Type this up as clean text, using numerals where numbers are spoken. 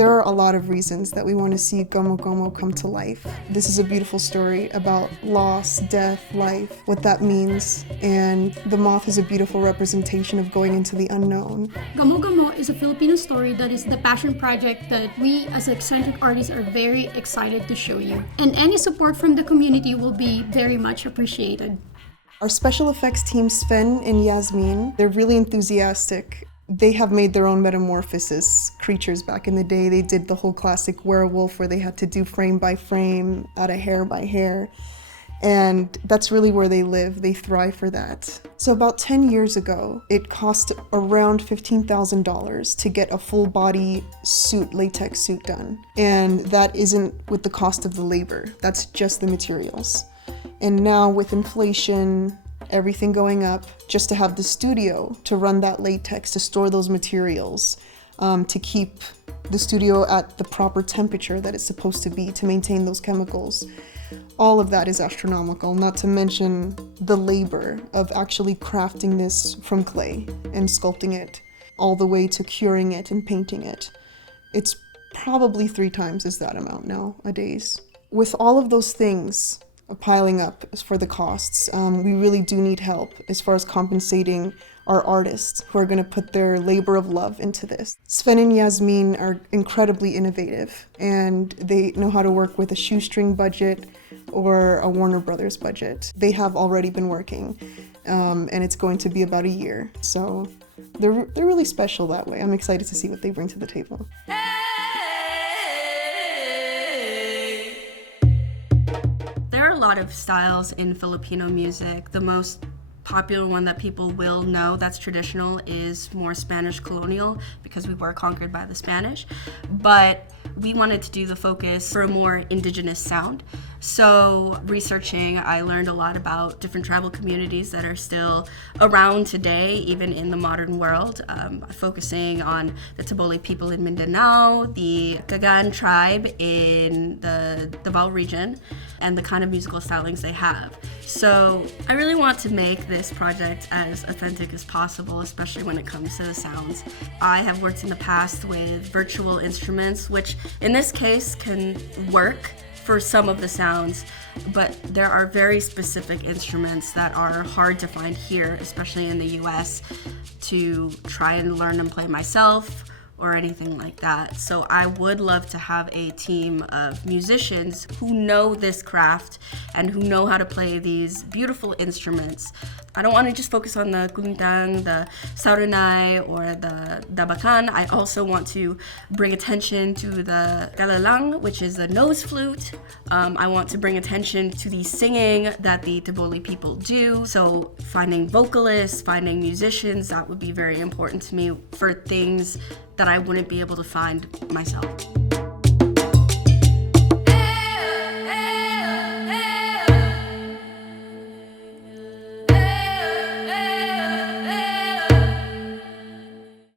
There are a lot of reasons that we want to see Gamu-Gamo come to life. This is a beautiful story about loss, death, life, what that means, and the moth is a beautiful representation of going into the unknown. Gamu-Gamo is a Filipino story that is the passion project that we as eccentric artists are very excited to show you. And any support from the community will be very much appreciated. Our special effects team, Sven and Yasmin, they're really enthusiastic. They have made their own metamorphosis creatures back in the day. They did the whole classic werewolf where they had to do frame by frame, out of hair by hair. And that's really where they live. They thrive for that. So about 10 years ago, it cost around $15,000 to get a full body suit, latex suit done. And that isn't with the cost of the labor. That's just the materials. And now with inflation, everything going up, just to have the studio to run that latex, to store those materials, to keep the studio at the proper temperature that it's supposed to be, to maintain those chemicals. All of that is astronomical, not to mention the labor of actually crafting this from clay and sculpting it, all the way to curing it and painting it. It's probably 3 times as that amount nowadays. With all of those things piling up for the costs, we really do need help as far as compensating our artists who are going to put their labor of love into this. Sven and Yasmin are incredibly innovative, and they know how to work with a shoestring budget or a Warner Brothers budget. They have already been working, and it's going to be about a year. So they're really special that way. I'm excited to see what they bring to the table. There are a lot of styles in Filipino music. The most popular one that people will know that's traditional is more Spanish colonial because we were conquered by the Spanish. But we wanted to do the focus for a more indigenous sound. So researching, I learned a lot about different tribal communities that are still around today, even in the modern world, focusing on the Tabole people in Mindanao, the Kagan tribe in the Davao region, and the kind of musical stylings they have. So I really want to make this project as authentic as possible, especially when it comes to the sounds. I have worked in the past with virtual instruments, which in this case can work for some of the sounds, but there are very specific instruments that are hard to find here, especially in the US, to try and learn and play myself or anything like that. So I would love to have a team of musicians who know this craft and who know how to play these beautiful instruments. I don't want to just focus on the kulintang, the saranay, or the dabakan. I also want to bring attention to the galalang, which is the nose flute. I want to bring attention to the singing that the Tabole people do. So finding vocalists, finding musicians, that would be very important to me for things that I wouldn't be able to find myself.